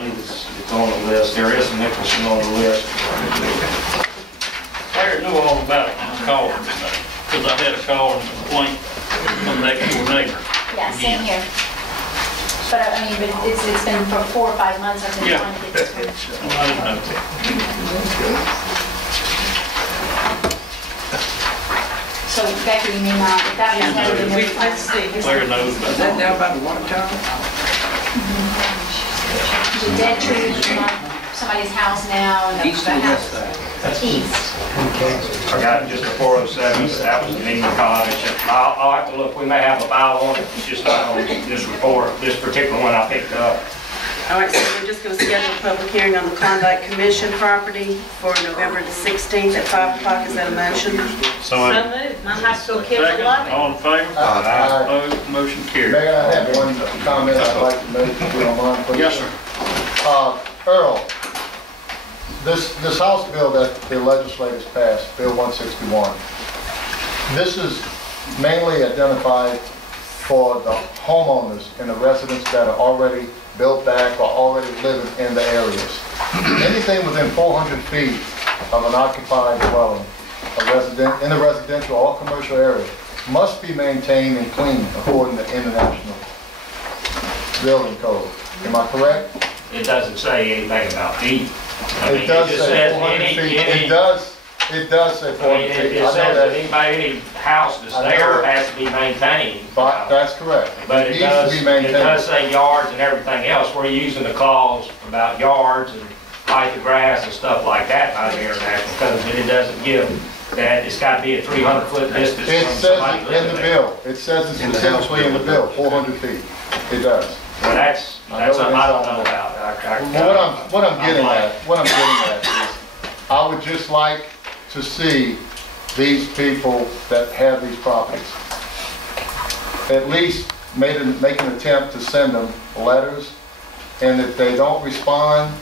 believe it's on the list. There is a Nicholson on the list. Larry knew all about it when I called him today, because I had a call and complaint from next door neighbor. Yeah, same here. But I mean, but it's been for 4 or 5 months I've been Yeah. trying to get this one. Well, I didn't know. So Becky, you mean, if that was never been notified. Let's see. Larry knows about Is it. that down by the water tower? The dead tree on somebody's house now and the East and west house. side. East. I got just a 407, so that was the meeting cottage. I'll have to look, we may have a file on it, it's just not on this report, this particular one I picked up. All right, so we're just going to schedule a public hearing on the Klondike Commission property for November the 16th at 5 o'clock. Is that a motion? So So moved. My high school kids second, will love it. all in favor? Opposed, motion carried. Mayor, I have one comment I'd like to make, if you don't mind, please. Yes, sir. Earl, this House bill that the legislators passed, Bill 161, this is mainly identified for the homeowners and the residents that are already built back or already living in the areas. Anything within 400 feet of an occupied dwelling, in a residential or commercial area, must be maintained and clean according to international building code. Am I correct? It doesn't say anything about feet. I mean, It does just say says 400 any- feet. any- It does say I mean, 400 it feet. it I know says that that, any house that's I know there it. has to be maintained. but that's correct. But It it needs does, to be it maintained. does say yards and everything else. We're using the clause about yards and height of grass and stuff like that by the international code, but it doesn't give that it's got to be a 300-foot distance It from says somebody it in living the there. bill. It says it specifically in the bill, 400 feet. It does. Well, that's something I don't know about. Well, what I'm getting at is, I would just like to see these people that have these properties at least make an attempt to send them letters, and if they don't respond,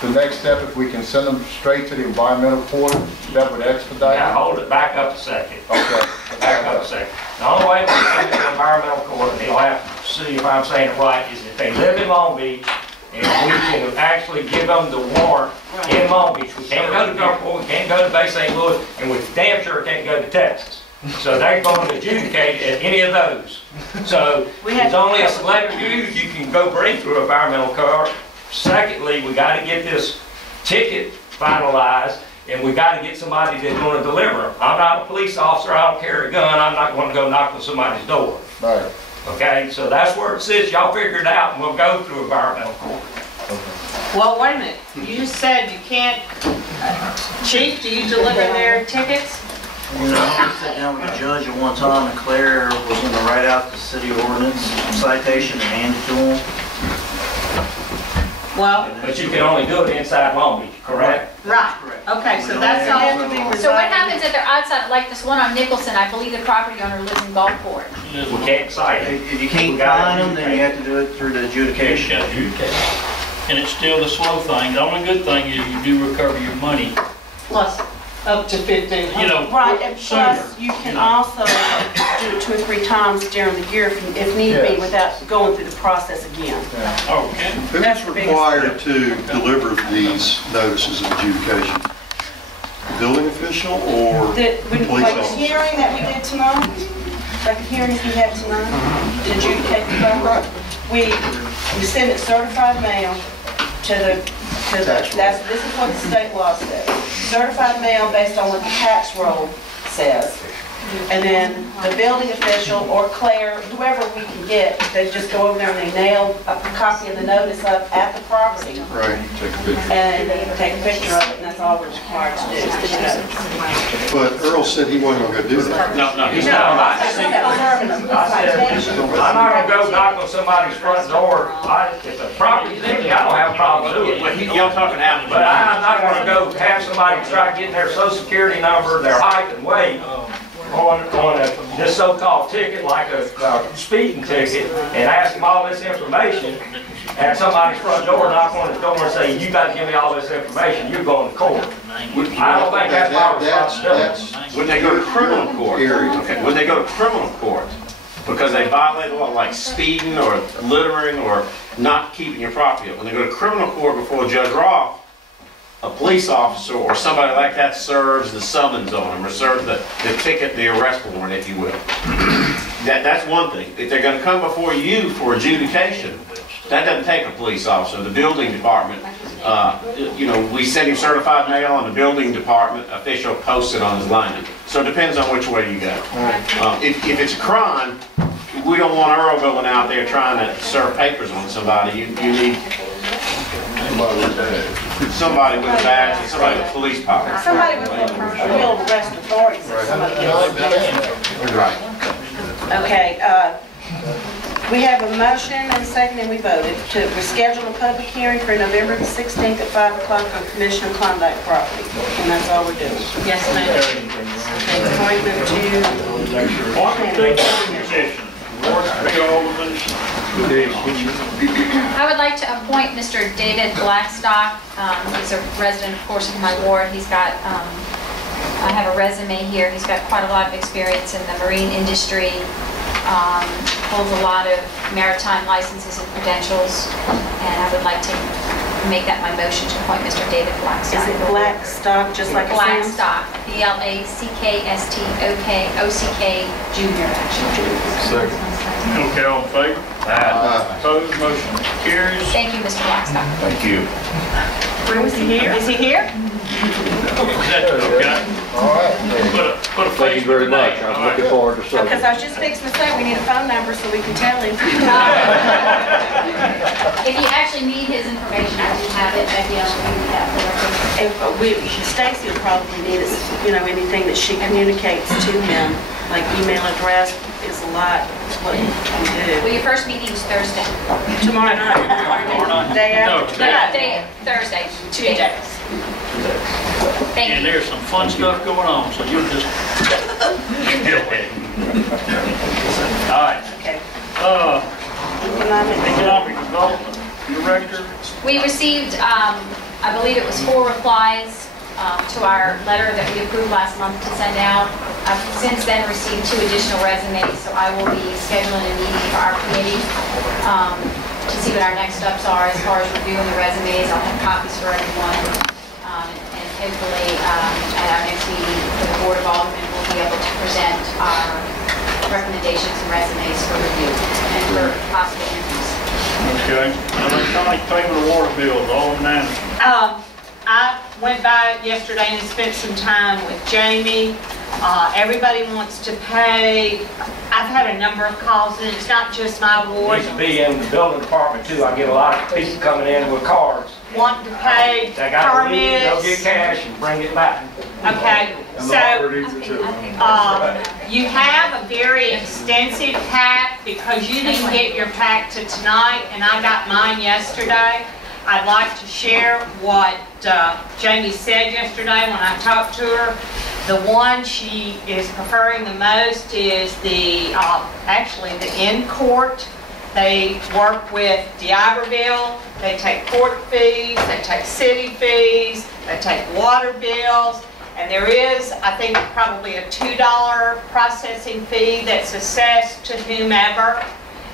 the next step, if we can send them straight to the environmental court, that would expedite Now, it. hold it, back up a second. Okay. Back up a second. The only way we can send it to environmental court, and he'll have to see if I'm saying it right, is if they live in Long Beach, and we can actually give them the warrant in Long Beach. We can't go to Gulfport, we can't go to Bay St. Louis, and we damn sure can't go to Texas. So they're going to adjudicate at any of those. So it's only a select few you can go bring through environmental court. Secondly, we got to get this ticket finalized, and we got to get somebody that's going to deliver them. I'm not a police officer, I don't carry a gun, I'm not going to go knock on somebody's door. Right. Okay, so that's where it sits. Y'all figure it out, and we'll go through environmental court. Well, wait a minute. You just said you can't, Chief, do you deliver their tickets? You know, I sat down with a judge at one time, and Claire was going to write out the city ordinance citation and hand it to him. Well, But you can only do it inside Long Beach, correct? right. Correct. Okay, so that's all. So what happens if they're outside, like this one on Nicholson, I believe the property owner lives in Gulfport. We can't cite it. If you can't find them, then you have to do it through the adjudication. And it's still the slow thing. The only good thing is you do recover your money, Plus, Up to 1,500. you know, Right, and sooner. plus you can also do it 2 or 3 times during the year if need be, Yes. without going through the process again. Oh, okay. That's Who's the biggest required to deliver these notices of adjudication? The building official or The, police like the officer? hearing that we did tonight, like the hearings we had tonight, to adjudicate the property, we send it certified mail to this is what the state law says. Certified mail based on what the tax roll says. And then the building official or Claire, whoever we can get, they just go over there and they nail a copy of the notice up at the property. Right, take a picture. And they take a picture of it, and that's all we're required to do. But Earl said he wasn't gonna go do that. No, no, he's No, not. I said, I'm not gonna go knock on somebody's front door. If the property's empty, I don't have a problem doing it. Y'all talking out. But I'm not gonna go have somebody try to get their social security number, their height and weight on this so-called ticket, like a speeding ticket, and ask them all this information at somebody's front door, knock on his door and say, you gotta give me all this information, you're going to court. I don't think that's my responsibility. When they go to criminal court, okay, when they go to criminal court, because they violate the law, like speeding or littering or not keeping your property up. When they go to criminal court before Judge Roth, a police officer or somebody like that serves the summons on them or serves the ticket, the arrest warrant, if you will. That's one thing. If they're going to come before you for adjudication, that doesn't take a police officer. The building department, we send him certified mail, and the building department official posts it on his line. So it depends on which way you go. If it's a crime, we don't want Earl going out there trying to serve papers on somebody. You need somebody with a badge and somebody with police power. Somebody with a real arrest authority. Right. Okay, we have a motion and a second, and we voted to reschedule a public hearing for November the 16th at 5 o'clock on Commissioner Klondike property. And that's all we're doing. Yes, ma'am. Okay, appointment to I would like to appoint Mr. David Blackstock. He's a resident, of course, of my ward. He's got, I have a resume here. He's got quite a lot of experience in the marine industry, holds a lot of maritime licenses and credentials, and I would like to make that my motion to appoint Mr. David Blackstock. Is it Blackstock, just like Blackstock, Blackstock, Jr., actually. Okay, all in favor? Opposed, motion carries. Thank you, Mr. Blackstock. Thank you. Is he here? Is he here? Okay. All right. Put a face. Thank you very much. I'm looking forward to serving. Because I was just fixing to say, we need a phone number so we can tell him. If you actually need his information, I do have it, Becky, I'll give you that for Stacy will probably need us, anything that she communicates to him, like email address is a lot, is what we do. Well, your first meeting is Thursday. Tomorrow night. Day after. Thursday, 2 days. Thank And you. there's some fun stuff going on, so you'll just get away. All right. Okay. Economic Development Director. We received, I believe it was 4 replies to our letter that we approved last month to send out. I've since then received 2 additional resumes, so I will be scheduling a meeting for our committee to see what our next steps are as far as reviewing the resumes. I'll have copies for everyone. And hopefully at our next meeting for the Board of Aldermen, we'll be able to present our recommendations and resumes for review and for possible interviews. Okay. Electronic payment of water bills, all of them. I went by it yesterday and spent some time with Jamie. Everybody wants to pay. I've had a number of calls, and it's not just my ward. Used to be in the building department too. I get a lot of people coming in with cards. Want to pay They got to leave, go permits. get cash and bring it back. Okay, so you have a very extensive pack because you didn't get your pack to tonight, and I got mine yesterday. I'd like to share what Jamie said yesterday when I talked to her. The one she is preferring the most is actually the in-court. They work with D'Iberville. They take court fees, they take city fees, they take water bills, and there is, I think, probably a $2 processing fee that's assessed to whomever.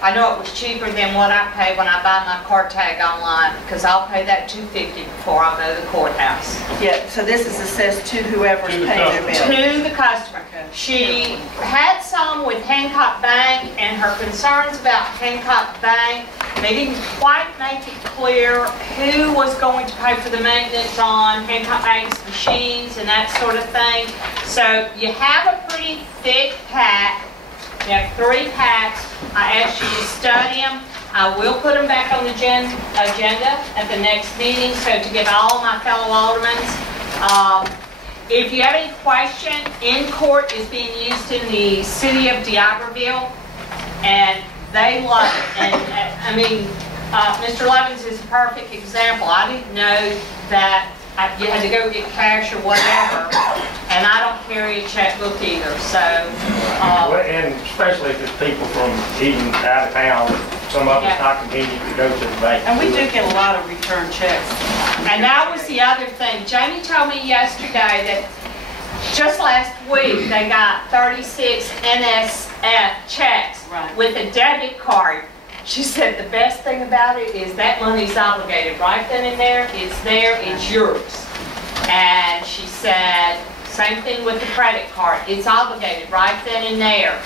I know it was cheaper than what I pay when I buy my car tag online, because I'll pay that $2.50 before I go to the courthouse. Yeah, so this is assessed to whoever's paying their bill. To the customer. She had some with Hancock Bank, and her concerns about Hancock Bank, they didn't quite make it clear who was going to pay for the maintenance on Hancock Bank's machines and that sort of thing. So you have a pretty thick pack. You have 3 packs. I asked you to study them. I will put them back on the agenda at the next meeting, so to give all my fellow aldermen. If you have any question, in-court is being used in the city of D'Iberville, and they love it. And Mr. Levins is a perfect example. I didn't know that you had to go get cash or whatever, and I don't carry a checkbook either, so. And especially if it's people from even out of town, some of it's not convenient to go to the bank. And we do get a lot of return checks. And that was the other thing. Jamie told me yesterday that Just last week, they got 36 NSF checks Right. with a debit card. She said the best thing about it is that money's obligated right then and there. It's there, it's yours. And she said, same thing with the credit card. It's obligated right then and there.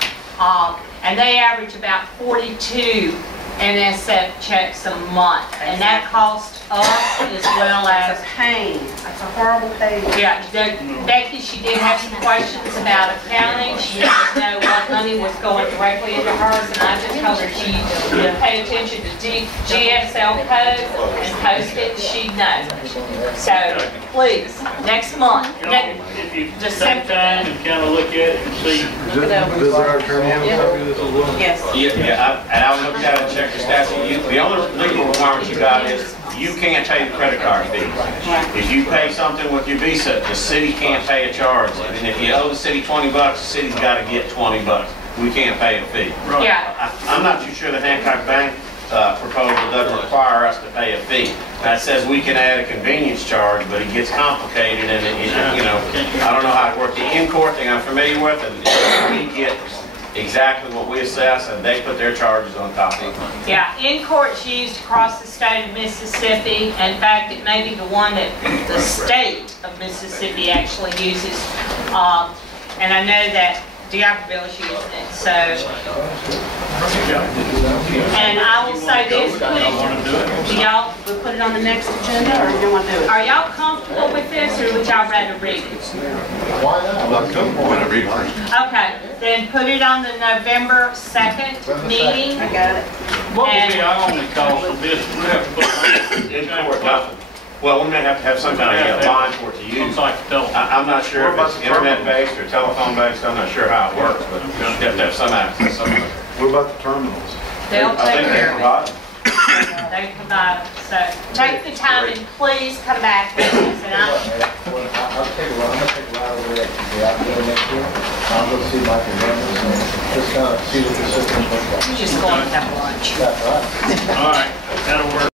And they average about 42 NSF checks a month. And that costs us as well as, It's a pain. It's a horrible pain. yeah, Becky, she did have some questions about accounting. She didn't know what money was going directly into hers, and I just told her she would pay attention to GSL code and post it, she'd know. So, please, next month, If you take December. time and kind of look at it and see, Does our attorney have a copy of this as well? Yes. And I looked at it and checked the statute. The only legal requirement you got is you can't pay the credit card fee. If you pay something with your Visa, the city can't pay a charge. And if you owe the city $20, the city's got to get $20. We can't pay a fee. Yeah, I'm not too sure the Hancock Bank proposal doesn't require us to pay a fee. That says we can add a convenience charge, but it gets complicated and you know, I don't know how it works. The in-court thing I'm familiar with, and we get exactly what we assess, and they put their charges on top of it. yeah, in court's used across the state of Mississippi. In fact, it may be the one that the state of Mississippi actually uses. And I know that D'Aquaville is using it, so. And I will say this, do y'all, We'll put it on the next agenda, or you want to do it? are y'all comfortable with this, or would y'all rather read it? Why not? Okay, then put it on the November 2nd meeting. I got it. what would be our only cost of this? We have to put it In-court, nothing. Well, we may have to have some kind of line for it to use. Looks like the telephone. I'm not sure if it's internet-based or telephone-based, I'm not sure how it works, but you have to have some access somewhere. What about the terminals? They'll I take think they care of it. provide them. They provide it. So take the time and please come back with us. And I'll take a ride, I'm gonna take a ride over there to the outfield next year. I'll go see Mike and Dennis and just kind of see what the system looks like. I'm just going to have lunch. That's right. All right, that'll work.